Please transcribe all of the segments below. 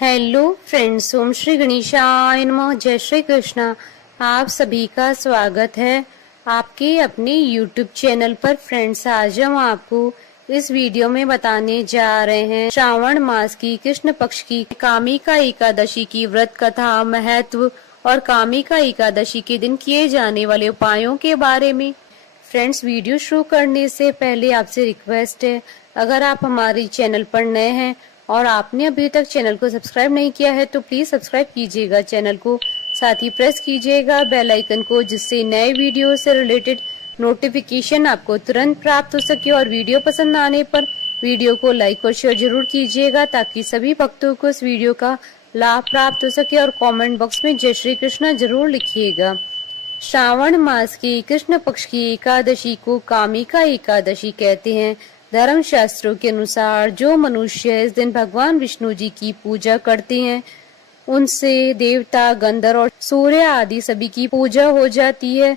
Hello friends, ओम श्री गणेशाय नमः। जय श्री कृष्णा। आप सभी का स्वागत है आपके अपने YouTube चैनल पर। फ्रेंड्स, आज हम आपको इस वीडियो में बताने जा रहे हैं श्रावण मास की कृष्ण पक्ष की कामिका एकादशी की व्रत कथा, महत्व और कामिका एकादशी के दिन किए जाने वाले उपायों के बारे में। फ्रेंड्स, वीडियो शुरू करने से पहले आपसे रिक्वेस्ट है, अगर आप हमारे चैनल पर नए हैं और आपने अभी तक चैनल को सब्सक्राइब नहीं किया है तो प्लीज सब्सक्राइब कीजिएगा चैनल को, साथ ही प्रेस कीजिएगा बेल आइकन को, जिससे नए वीडियो से रिलेटेड नोटिफिकेशन आपको तुरंत प्राप्त हो सके। और वीडियो पसंद आने पर वीडियो को लाइक और शेयर जरूर कीजिएगा, ताकि सभी भक्तों को इस वीडियो का लाभ प्राप्त हो सके। और कमेंट बॉक्स में जय श्री कृष्णा जरूर लिखिएगा। श्रावण मास की कृष्ण पक्ष की एकादशी को कामिका एकादशी कहते हैं। धर्म शास्त्रों के अनुसार जो मनुष्य इस दिन भगवान विष्णु जी की पूजा करते हैं, उनसे देवता, गंधर्व और सूर्य आदि सभी की पूजा हो जाती है।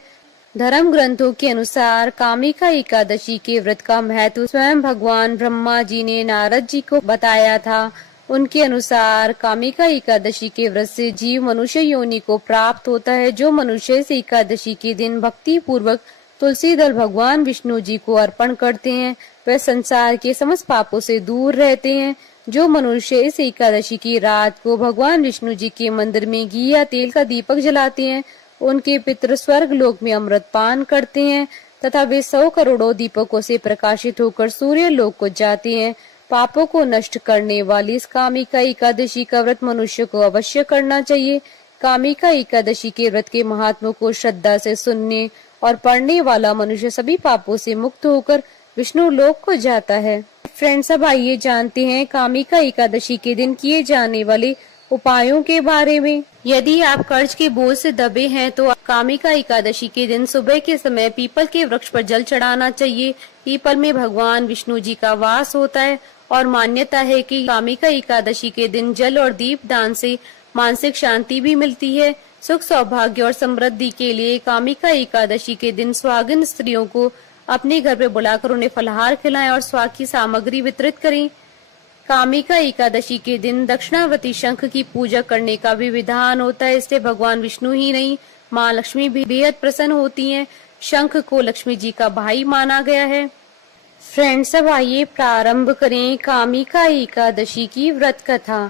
धर्म ग्रंथों के अनुसार कामिका एकादशी के व्रत का महत्व स्वयं भगवान ब्रह्मा जी ने नारद जी को बताया था। उनके अनुसार कामिका एकादशी के व्रत से जीव मनुष्य योनि को प्राप्त होता है। जो मनुष्य इस एकादशी के दिन भक्ति पूर्वक तुलसी दल भगवान विष्णु जी को अर्पण करते हैं, वह संसार के समस्त पापों से दूर रहते हैं। जो मनुष्य इस एकादशी की रात को भगवान विष्णु जी के मंदिर में घी या तेल का दीपक जलाते हैं, उनके पितृ स्वर्ग लोक में अमृत पान करते हैं तथा वे 100 करोड़ों दीपकों से प्रकाशित होकर सूर्य लोक को जाते हैं। पापों को नष्ट करने वाली इस कामिका एकादशी का व्रत मनुष्य को अवश्य करना चाहिए। कामिका एकादशी के व्रत के महात्मा को श्रद्धा से सुनने और पढ़ने वाला मनुष्य सभी पापों से मुक्त होकर विष्णु लोक को जाता है। फ्रेंड्स, अब आइए जानते हैं कामिका एकादशी के दिन किए जाने वाले उपायों के बारे में। यदि आप कर्ज के बोझ से दबे हैं तो कामिका एकादशी के दिन सुबह के समय पीपल के वृक्ष पर जल चढ़ाना चाहिए। पीपल में भगवान विष्णु जी का वास होता है और मान्यता है कि कामिका एकादशी के दिन जल और दीप दान से मानसिक शांति भी मिलती है। सुख, सौभाग्य और समृद्धि के लिए कामिका एकादशी के दिन सुहागिन स्त्रियों को अपने घर पे बुलाकर उन्हें फलाहार खिलाएं और स्वाद की सामग्री वितरित करें। कामिका एकादशी के दिन दक्षिणावर्ती शंख की पूजा करने का भी विधान होता है। इससे भगवान विष्णु ही नहीं, माँ लक्ष्मी भी बेहद प्रसन्न होती हैं। शंख को लक्ष्मी जी का भाई माना गया है। फ्रेंड्स, अब आइए प्रारंभ करें कामिका एकादशी की व्रत कथा।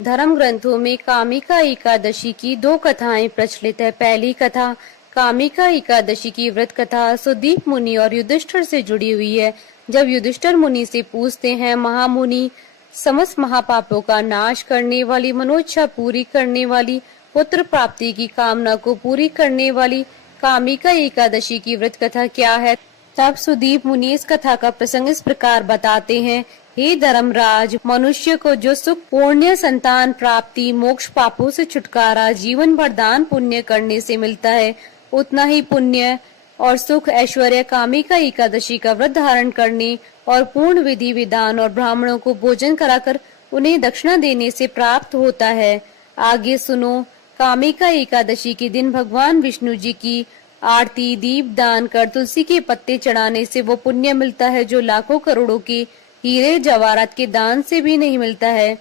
धर्म ग्रंथों में कामिका एकादशी की 2 कथाएं प्रचलित है। पहली कथा कामिका एकादशी की व्रत कथा सुदीप मुनि और युधिष्ठिर से जुड़ी हुई है। जब युधिष्ठिर मुनि से पूछते हैं, महामुनि, समस्त महापापों का नाश करने वाली, मनोइच्छा पूरी करने वाली, पुत्र प्राप्ति की कामना को पूरी करने वाली कामिका एकादशी की व्रत कथा क्या है? तब सुदीप मुनि इस कथा का प्रसंग इस प्रकार बताते हैं। हे धर्मराज, मनुष्य को जो सुख, पुण्य, संतान प्राप्ति, मोक्ष, पापों से छुटकारा, जीवन भर दान पुण्य करने से मिलता है, उतना ही पुण्य और सुख, ऐश्वर्य कामिका एकादशी का व्रत धारण करने और पूर्ण विधि विधान और ब्राह्मणों को भोजन कराकर उन्हें दक्षिणा देने से प्राप्त होता है। आगे सुनो। कामिका एकादशी के दिन भगवान विष्णु जी की आरती, दीप दान कर तुलसी के पत्ते चढ़ाने से वो पुण्य मिलता है जो लाखों करोड़ों के हीरे जवाहरात के दान से भी नहीं मिलता है।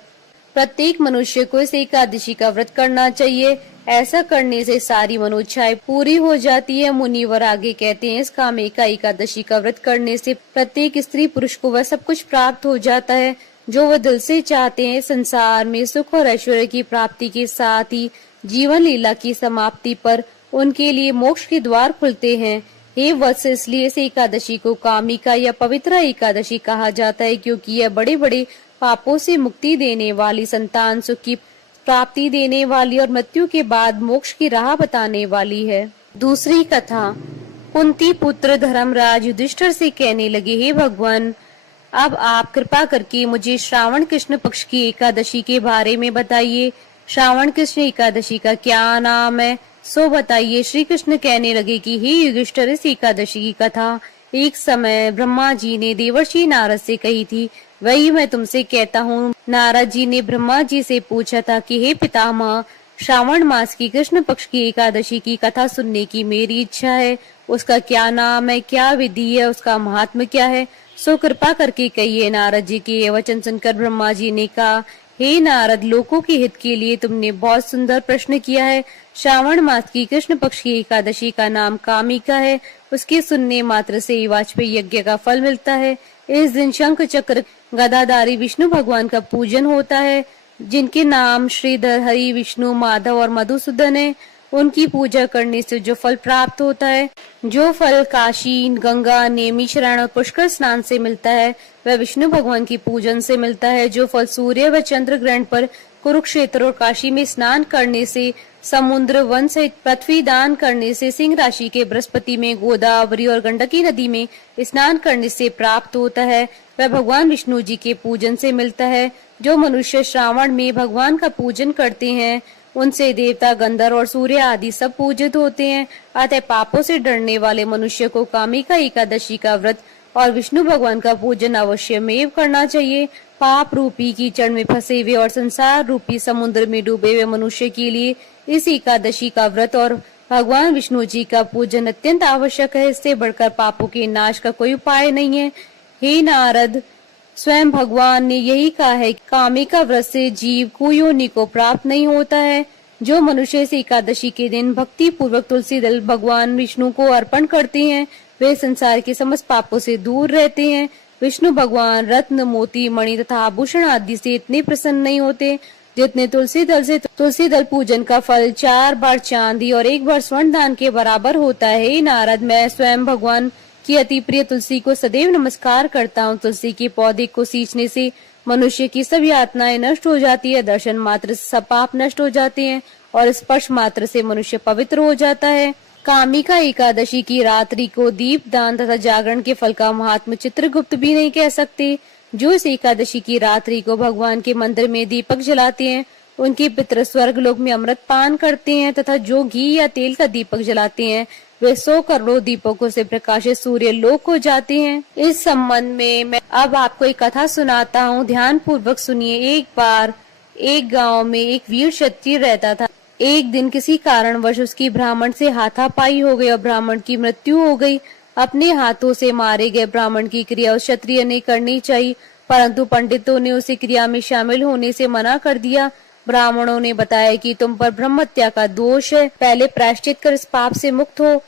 प्रत्येक मनुष्य को इस एकादशी का व्रत करना चाहिए। ऐसा करने से सारी मनोइच्छाएं पूरी हो जाती है। मुनिवर आगे कहते हैं, इस कामिका एकादशी का व्रत करने से प्रत्येक स्त्री पुरुष को वह सब कुछ प्राप्त हो जाता है जो वह दिल से चाहते हैं। संसार में सुख और ऐश्वर्य की प्राप्ति के साथ ही जीवन लीला की समाप्ति पर उनके लिए मोक्ष के द्वार खुलते हैं। हे वत्स, इसलिए इस एकादशी को कामिका या पवित्र एकादशी कहा जाता है, क्योंकि यह बड़े बड़े पापों से मुक्ति देने वाली, संतान सुख की प्राप्ति देने वाली और मृत्यु के बाद मोक्ष की राह बताने वाली है। दूसरी कथा। कुंती पुत्र धर्मराज युधिष्ठिर से कहने लगे, हे भगवान, अब आप कृपा करके मुझे श्रावण कृष्ण पक्ष की एकादशी के बारे में बताइए। श्रावण कृष्ण एकादशी का क्या नाम है, सो बताइए। श्री कृष्ण कहने लगे कि हे युधिष्ठिर, इस एकादशी की कथा एक समय ब्रह्मा जी ने देवर्षि नारद से कही थी, वही मैं तुमसे कहता हूँ। नारद जी ने ब्रह्मा जी से पूछा था कि हे पितामह, श्रावण मास की कृष्ण पक्ष की एकादशी की कथा सुनने की मेरी इच्छा है। उसका क्या नाम है, क्या विधि है, उसका महात्म्य क्या है, सो कृपा करके कहिए। नारद जी के ये वचन सुनकर ब्रह्मा जी ने कहा, हे नारद, लोकों के हित के लिए तुमने बहुत सुंदर प्रश्न किया है। श्रावण मास की कृष्ण पक्ष की एकादशी का नाम कामिका है। उसके सुनने मात्र से वाजपेयी यज्ञ का फल मिलता है। इस दिन शंख चक्र गदाधारी विष्णु भगवान का पूजन होता है, जिनके नाम श्रीधर, हरि, विष्णु, माधव और मधुसूदन है। उनकी पूजा करने से जो फल प्राप्त होता है, जो फल काशी, गंगा, नेमिशरण और पुष्कर स्नान से मिलता है, वह विष्णु भगवान की पूजन से मिलता है। जो फल सूर्य व चंद्र ग्रहण पर कुरुक्षेत्र और काशी में स्नान करने से, समुद्र वन से पृथ्वी दान करने से, सिंह राशि के बृहस्पति में, गोदावरी और गंडकी नदी में स्नान करने से प्राप्त होता है, वह भगवान विष्णु जी के पूजन से मिलता है। जो मनुष्य श्रावण में भगवान का पूजन करते हैं, उनसे देवता, गंधर्व और सूर्य आदि सब पूजित होते हैं। अतः पापों से डरने वाले मनुष्य को कामिका एकादशी का व्रत और विष्णु भगवान का पूजन अवश्य में करना चाहिए। पाप रूपी कीचड़ में फंसे हुए और संसार रूपी समुद्र में डूबे हुए मनुष्य के लिए इस एकादशी का व्रत और भगवान विष्णु जी का पूजन अत्यंत आवश्यक है। इससे बढ़कर पापों के नाश का कोई उपाय नहीं है। हे नारद, स्वयं भगवान ने यही कहा है, कामिका व्रत से जीव को योनि को प्राप्त नहीं होता है। जो मनुष्य इस एकादशी के दिन भक्ति पूर्वक तुलसी दल भगवान विष्णु को अर्पण करते हैं, वे संसार के समस्त पापों से दूर रहते हैं। विष्णु भगवान रत्न, मोती, मणि तथा आभूषण आदि से इतने प्रसन्न नहीं होते जितने तुलसी दल पूजन का फल 4 बार चांदी और 1 बार स्वर्ण दान के बराबर होता है। नारद, मैं स्वयं भगवान की अति प्रिय तुलसी को सदैव नमस्कार करता हूँ। तुलसी के पौधे को सींचने से मनुष्य की सभी यातनाएं नष्ट हो जाती है, दर्शन मात्र से सब पाप नष्ट हो जाते हैं और स्पर्श मात्र से मनुष्य पवित्र हो जाता है। कामिका एकादशी की रात्रि को दीप दान तथा जागरण के फल का महात्म चित्रगुप्त भी नहीं कह सकते। जो इस एकादशी की रात्रि को भगवान के मंदिर में दीपक जलाते हैं, उनके पितृ स्वर्ग लोक में अमृत पान करते हैं तथा जो घी या तेल का दीपक जलाते हैं, वे 100 करोड़ दीपकों से प्रकाशित सूर्य लोक को जाते हैं। इस संबंध में मैं अब आपको एक कथा सुनाता हूँ, ध्यान पूर्वक सुनिए। एक बार एक गांव में एक वीर क्षत्रिय रहता था। एक दिन किसी कारणवश उसकी ब्राह्मण से हाथापाई हो गई और ब्राह्मण की मृत्यु हो गई। अपने हाथों से मारे गए ब्राह्मण की क्रिया उस क्षत्रिय ने करनी चाहिए, परंतु पंडितों ने उसे क्रिया में शामिल होने से मना कर दिया। ब्राह्मणों ने बताया कि तुम पर ब्रह्महत्या का दोष है, पहले प्रायश्चित कर इस पाप से मुक्त हो,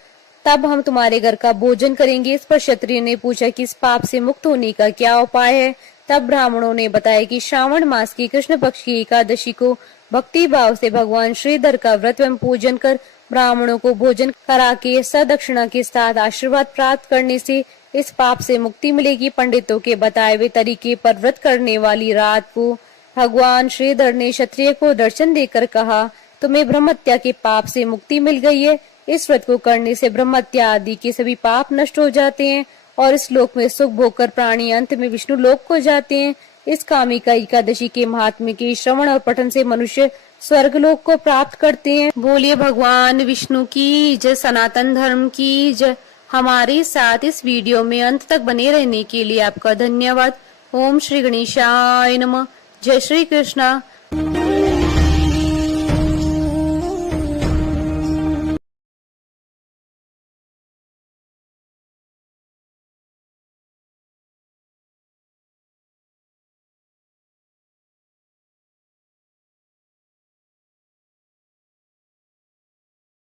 तब हम तुम्हारे घर का भोजन करेंगे। इस पर क्षत्रिय ने पूछा कि इस पाप से मुक्त होने का क्या उपाय है। तब ब्राह्मणों ने बताया कि श्रावण मास की कृष्ण पक्ष की एकादशी को भक्ति भाव से भगवान श्रीधर का व्रत एवं पूजन कर ब्राह्मणों को भोजन करा के सदक्षिणा के साथ आशीर्वाद प्राप्त करने से इस पाप से मुक्ति मिलेगी। पंडितों के बताए हुए तरीके पर व्रत करने वाली रात को भगवान श्रीधर ने क्षत्रिय को दर्शन देकर कहा, तुम्हें ब्रह्महत्या के पाप से मुक्ति मिल गई है। इस व्रत को करने से ब्रह्महत्या आदि के सभी पाप नष्ट हो जाते हैं और इस लोक में सुख भोगकर प्राणी अंत में विष्णु लोक को जाते हैं। इस कामिका एकादशी के महात्म्य के श्रवण और पठन से मनुष्य स्वर्ग लोक को प्राप्त करते हैं। बोलिए भगवान विष्णु की जय, सनातन धर्म की जय। हमारे साथ इस वीडियो में अंत तक बने रहने के लिए आपका धन्यवाद। ओम श्री गणेशाय नमः। जय श्री कृष्णा।